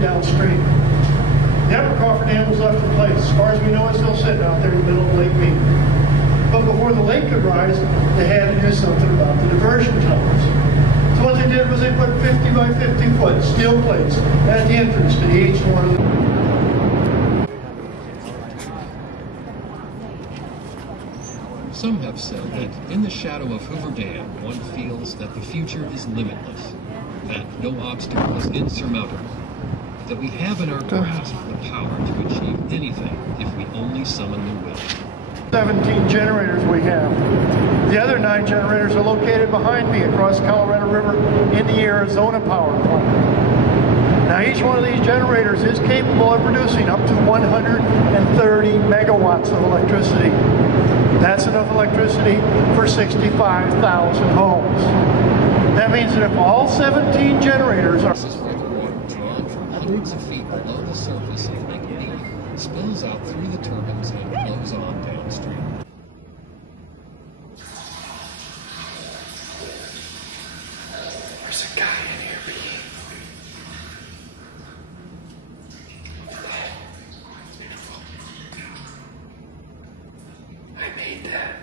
downstream. Never Hoover Dam was left in place. As far as we know, it's still sitting out there in the middle of Lake Mead. But before the lake could rise, they had to do something about the diversion tunnels. So what they did was they put 50 by 50 foot steel plates at the entrance to each one of them. Some have said that in the shadow of Hoover Dam, one feels that the future is limitless, that no obstacle is insurmountable, that we have in our grasp the power to achieve anything if we only summon the will. 17 generators we have. The other 9 generators are located behind me across Colorado River in the Arizona power plant. Now each one of these generators is capable of producing up to 130 megawatts of electricity. That's enough electricity for 65,000 homes. That means that if all 17 generators are... This is where the water drawn from hundreds of feet below the surface of Lake Mead spills out through the turbines and flows on downstream. There's a guy in here, I made that.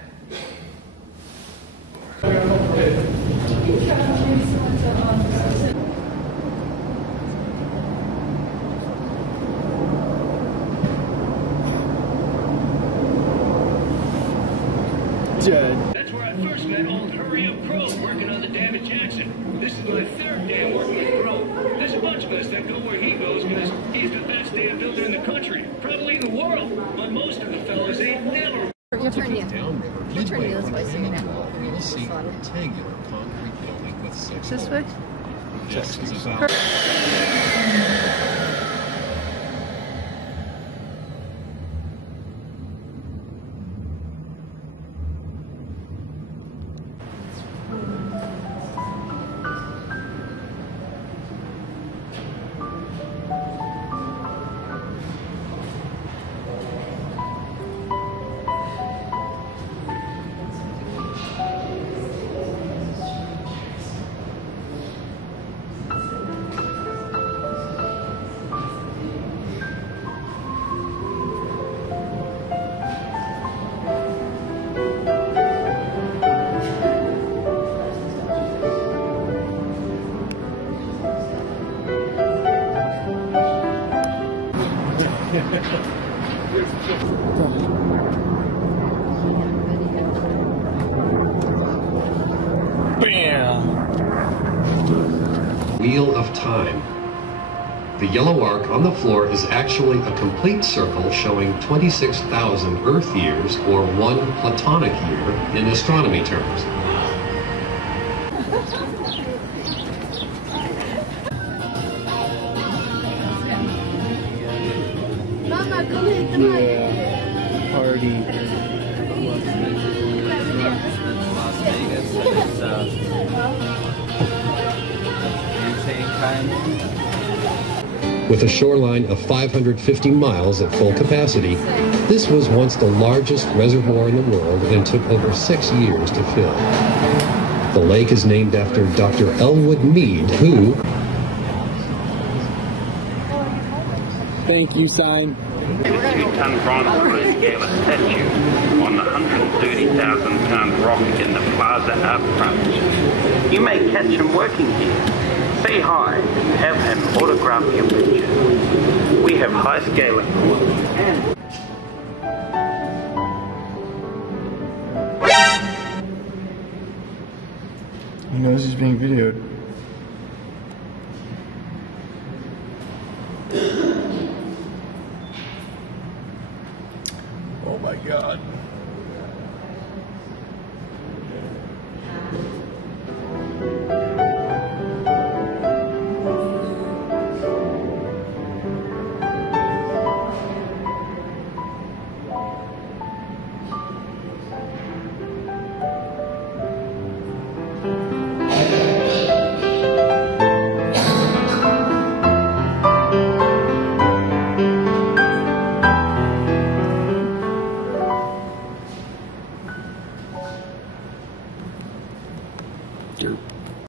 That's where I first met old Hurry Up Pro working on the dam at Jackson. This is my 3rd dam working with Pro. There's a bunch of us that go where he goes because he's the best dam builder in the country, probably the world. But most of the fellows ain't never. You're turning in. You're turning in this way, so you're going to You will see a rectangular concrete building with 6 this way? This is about... Wheel of Time. The yellow arc on the floor is actually a complete circle showing 26,000 Earth years, or 1 Platonic year in astronomy terms. Party. Las Vegas, With a shoreline of 550 miles at full capacity, this was once the largest reservoir in the world and took over 6 years to fill. The lake is named after Dr. Elwood Mead, who... Thank you, sign. The 2-ton bronze scale statue on the 130,000-pound rock in the plaza out front. You may catch him working here. Say hi, have him autograph your picture. We have high scaling. He knows he's being videoed. Oh my God.